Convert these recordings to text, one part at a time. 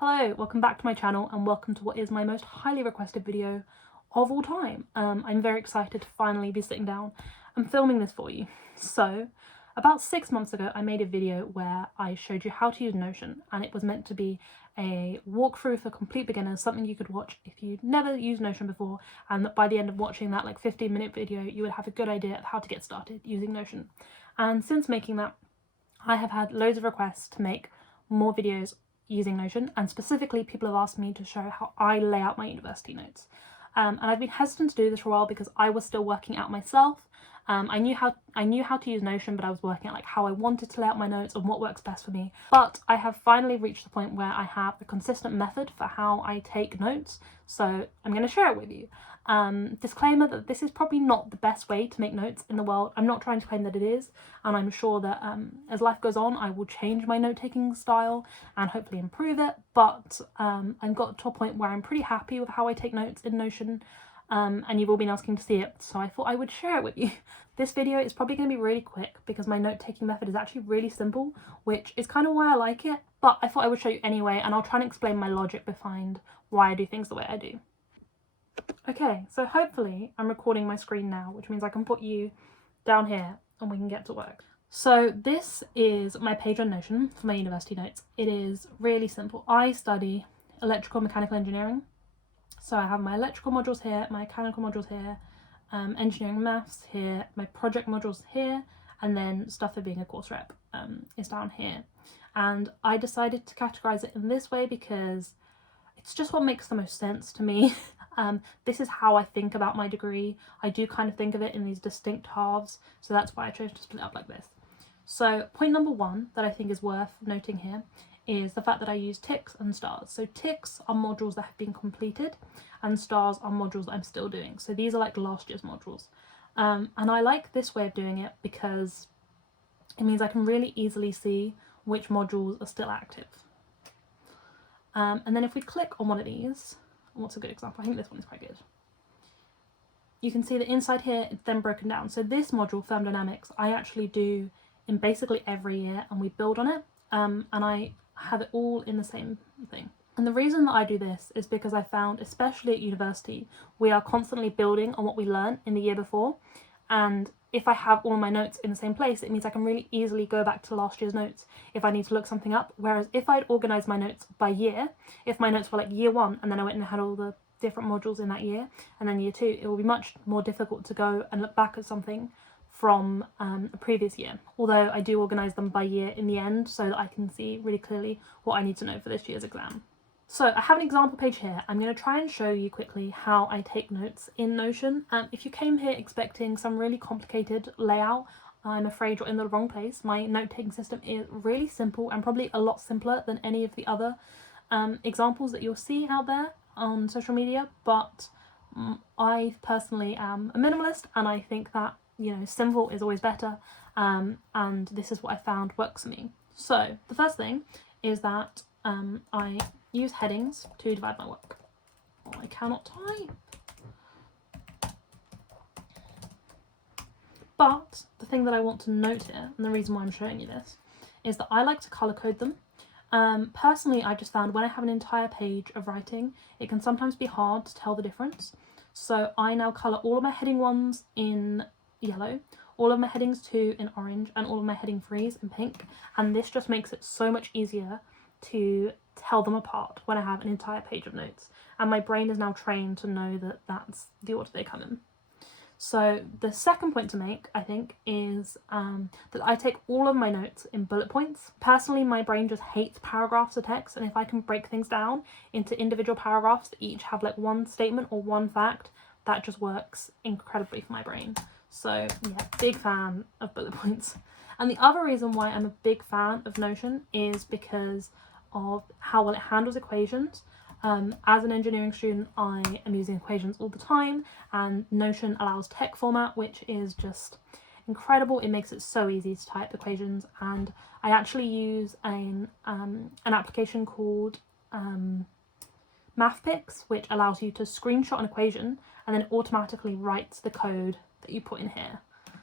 Hello, welcome back to my channel and welcome to what is my most highly requested video of all time. I'm very excited to finally be sitting down and filming this for you. So, about 6 months ago I made a video where I showed you how to use Notion, and it was meant to be a walkthrough for complete beginners, something you could watch if you'd never used Notion before, and that by the end of watching that 15-minute video you would have a good idea of how to get started using Notion. And since making that, I have had loads of requests to make more videos using Notion, and specifically people have asked me to show how I lay out my university notes. And I've been hesitant to do this for a while because I was still working out myself. I knew how to use Notion, but I was working out how I wanted to lay out my notes and what works best for me. But I have finally reached the point where I have a consistent method for how I take notes, so I'm going to share it with you. Disclaimer that this is probably not the best way to make notes in the world. I'm not trying to claim that it is, and I'm sure that as life goes on I will change my note-taking style and hopefully improve it, but I've got to a point where I'm pretty happy with how I take notes in Notion. And you've all been asking to see it, so I thought I would share it with you. This video is probably going to be really quick because my note-taking method is actually really simple, which is kind of why I like it, but I thought I would show you anyway, and I'll try and explain my logic behind why I do things the way I do. Okay, so hopefully I'm recording my screen now, which means I can put you down here and we can get to work. So this is my page on Notion for my university notes. It is really simple. I study electrical and mechanical engineering. So I have my electrical modules here, my mechanical modules here, engineering maths here, my project modules here, and then stuff for being a course rep is down here. And I decided to categorize it in this way because it's just what makes the most sense to me. This is how I think about my degree. I do kind of think of it in these distinct halves, so that's why I chose to split it up like this. So point number one that I think is worth noting here is the fact that I use ticks and stars. So ticks are modules that have been completed and stars are modules that I'm still doing. So these are like last year's modules. And I like this way of doing it because it means I can really easily see which modules are still active. And then if we click on one of these, what's a good example? I think this one is quite good. You can see that inside here it's then broken down. So this module, thermodynamics, I actually do in basically every year and we build on it. And I have it all in the same thing. And the reason that I do this is because I found, especially at university, we are constantly building on what we learned in the year before. And if I have all my notes in the same place, it means I can really easily go back to last year's notes if I need to look something up. Whereas if I'd organised my notes by year, if my notes were like year one and then I went and had all the different modules in that year, and then year two, it will be much more difficult to go and look back at something from a previous year. Although I do organise them by year in the end so that I can see really clearly what I need to know for this year's exam. So I have an example page here. I'm going to try and show you quickly how I take notes in Notion. If you came here expecting some really complicated layout, I'm afraid you're in the wrong place. My note-taking system is really simple and probably a lot simpler than any of the other examples that you'll see out there on social media, but I personally am a minimalist and I think that, you know, simple is always better, and this is what I found works for me. So the first thing is that I use headings to divide my work. Oh, I cannot type. But the thing that I want to note here, and the reason why I'm showing you this, is that I like to colour code them. Personally, I just found when I have an entire page of writing, it can sometimes be hard to tell the difference. So I now colour all of my heading 1s in yellow, all of my headings 2 in orange, and all of my heading 3s in pink. And this just makes it so much easier to tell them apart when I have an entire page of notes. And my brain is now trained to know that that's the order they come in. So the second point to make, I think, is that I take all of my notes in bullet points. Personally, my brain just hates paragraphs of text, and if I can break things down into individual paragraphs that each have like one statement or one fact, that just works incredibly for my brain. So yeah, big fan of bullet points. And the other reason why I'm a big fan of Notion is because of how well it handles equations. As an engineering student, I am using equations all the time, and Notion allows text format, which is just incredible. It makes it so easy to type equations, and I actually use an application called MathPix, which allows you to screenshot an equation and then automatically writes the code that you put in here.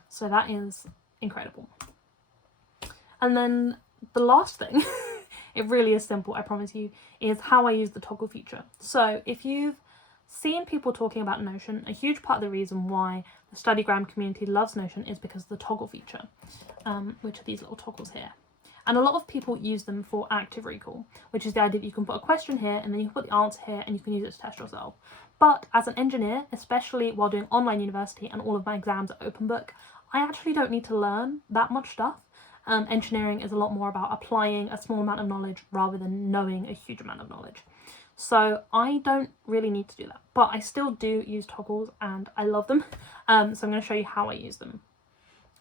So that is incredible. And then the last thing it really is simple, I promise you, is how I use the toggle feature. So if you've seen people talking about Notion, a huge part of the reason why the StudyGram community loves Notion is because of the toggle feature, which are these little toggles here. And a lot of people use them for active recall, which is the idea that you can put a question here and then you can put the answer here and you can use it to test yourself. But as an engineer, especially while doing online university and all of my exams are open book, I actually don't need to learn that much stuff. Engineering is a lot more about applying a small amount of knowledge rather than knowing a huge amount of knowledge. So I don't really need to do that, but I still do use toggles and I love them. So I'm going to show you how I use them.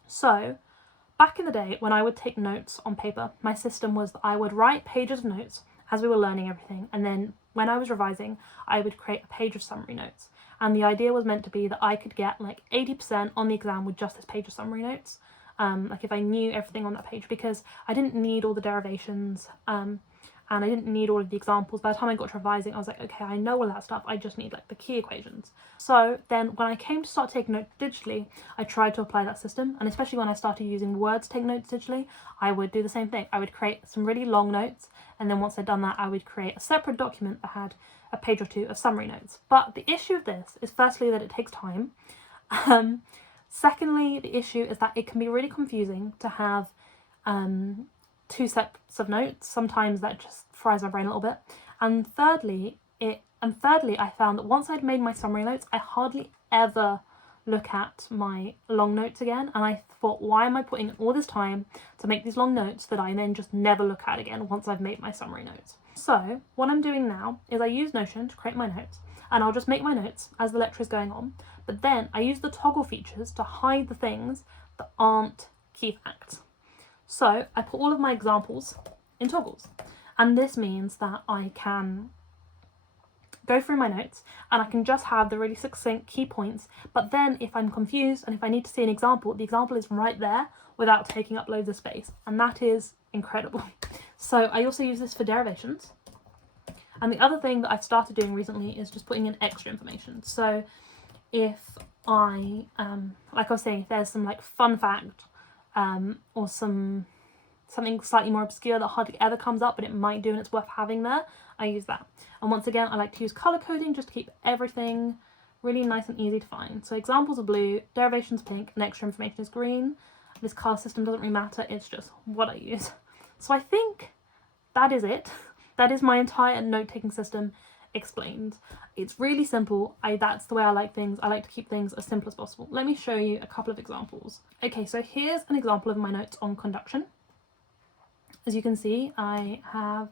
So back in the day when I would take notes on paper, my system was that I would write pages of notes as we were learning everything, and then when I was revising, I would create a page of summary notes. And the idea was meant to be that I could get like 80% on the exam with just this page of summary notes. Like if I knew everything on that page, because I didn't need all the derivations, and I didn't need all of the examples. By the time I got to revising, I was like, okay, I know all that stuff, I just need like the key equations. So then when I came to start taking notes digitally, I tried to apply that system, and especially when I started using Word to take notes digitally, I would do the same thing. I would create some really long notes, and then once I'd done that, I would create a separate document that had a page or two of summary notes. But the issue of this is firstly that it takes time. Secondly, the issue is that it can be really confusing to have two sets of notes. Sometimes that just fries my brain a little bit. And thirdly, I found that once I'd made my summary notes, I hardly ever look at my long notes again. And I thought, why am I putting all this time to make these long notes that I then just never look at again once I've made my summary notes? So what I'm doing now is I use Notion to create my notes, and I'll just make my notes as the lecture is going on. But then I use the toggle features to hide the things that aren't key facts. So I put all of my examples in toggles, and this means that I can go through my notes and I can just have the really succinct key points, but then if I'm confused and if I need to see an example, the example is right there without taking up loads of space, and that is incredible. So I also use this for derivations. And the other thing that I've started doing recently is just putting in extra information. So if I, like I was saying, if there's some like fun fact or something slightly more obscure that hardly ever comes up but it might do and it's worth having there, I use that. And once again, I like to use colour coding just to keep everything really nice and easy to find. So examples are blue, derivations pink, and extra information is green. This colour system doesn't really matter, it's just what I use. So I think that is it. That is my entire note-taking system explained. It's really simple. That's the way I like things. I like to keep things as simple as possible. Let me show you a couple of examples. Okay, so here's an example of my notes on conduction. As you can see, I have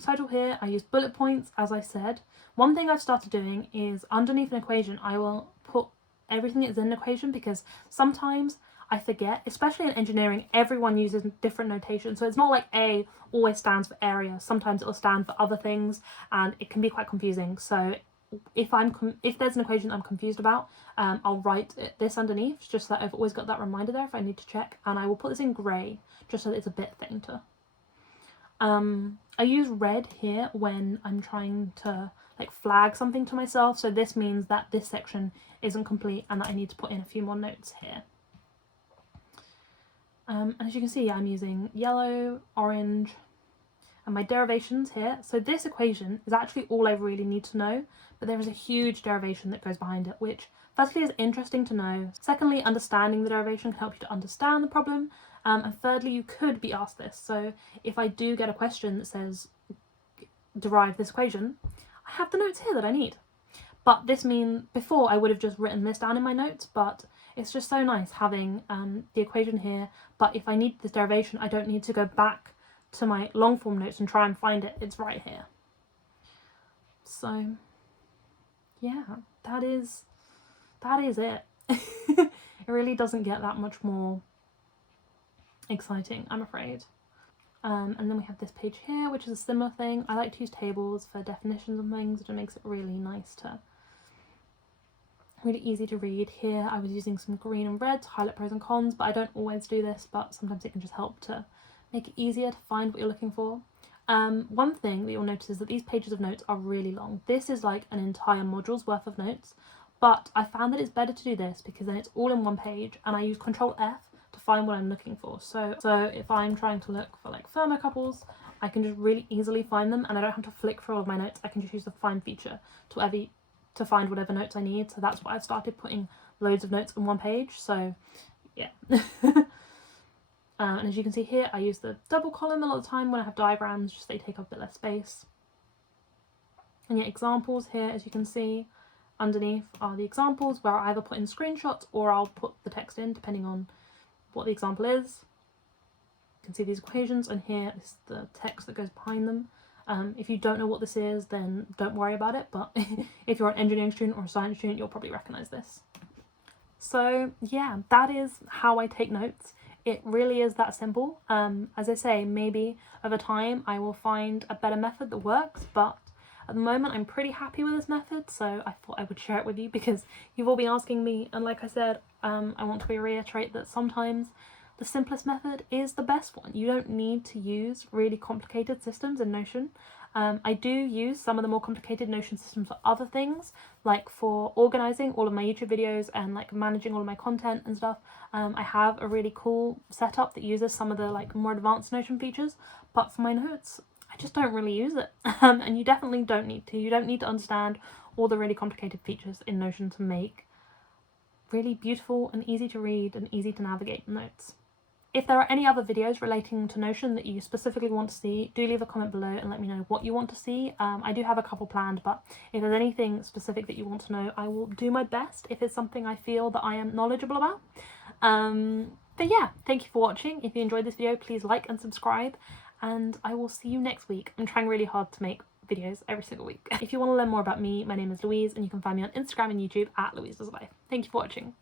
title here. I use bullet points, as I said. One thing I've started doing is underneath an equation, I will put everything that's in an equation, because sometimes I forget, especially in engineering, everyone uses different notation. So it's not like A always stands for area. Sometimes it will stand for other things, and it can be quite confusing. So if there's an equation I'm confused about, I'll write this underneath just so that I've always got that reminder there if I need to check. And I will put this in grey just so that it's a bit fainter. I use red here when I'm trying to like flag something to myself. So this means that this section isn't complete and that I need to put in a few more notes here. And as you can see, I'm using yellow, orange, and my derivations here. So this equation is actually all I really need to know, but there is a huge derivation that goes behind it, which firstly is interesting to know. Secondly, understanding the derivation can help you to understand the problem. And thirdly, you could be asked this. So if I do get a question that says, derive this equation, I have the notes here that I need. But this means before I would have just written this down in my notes, but it's just so nice having the equation here. But if I need this derivation, I don't need to go back to my long form notes and try and find it. It's right here. So yeah, that is it. It really doesn't get that much more exciting, I'm afraid. And then we have this page here, which is a similar thing. I like to use tables for definitions and things. It makes it really nice really easy to read. Here I was using some green and red to highlight pros and cons, but I don't always do this, but sometimes it can just help to make it easier to find what you're looking for. One thing that you'll notice is that these pages of notes are really long. This is like an entire module's worth of notes, but I found that it's better to do this because then it's all in one page, and I use Control F to find what I'm looking for. So if I'm trying to look for like thermocouples, I can just really easily find them, and I don't have to flick through all of my notes. I can just use the find feature to find whatever notes I need. So that's why I started putting loads of notes on one page. So yeah. And as you can see here, I use the double column a lot of the time when I have diagrams, just they take up a bit less space. And yet examples here, as you can see, underneath are the examples where I either put in screenshots or I'll put the text in depending on what the example is. You can see these equations, and here is the text that goes behind them. If you don't know what this is, then don't worry about it, but if you're an engineering student or a science student, you'll probably recognise this. So yeah, that is how I take notes. It really is that simple. As I say, maybe over time I will find a better method that works, but at the moment I'm pretty happy with this method, so I thought I would share it with you because you've all been asking me, and like I said, I want to reiterate that sometimes the simplest method is the best one. You don't need to use really complicated systems in Notion. I do use some of the more complicated Notion systems for other things, like for organising all of my YouTube videos and like managing all of my content and stuff. I have a really cool setup that uses some of the like more advanced Notion features, but for my notes, I just don't really use it. And you definitely don't need to. You don't need to understand all the really complicated features in Notion to make really beautiful and easy to read and easy to navigate notes. If there are any other videos relating to Notion that you specifically want to see, do leave a comment below and let me know what you want to see. I do have a couple planned, but if there's anything specific that you want to know, I will do my best if it's something I feel that I am knowledgeable about. But yeah, thank you for watching. If you enjoyed this video, please like and subscribe, and I will see you next week. I'm trying really hard to make videos every single week. If you want to learn more about me, my name is Louise, and you can find me on Instagram and YouTube at Louise Does Life. Thank you for watching.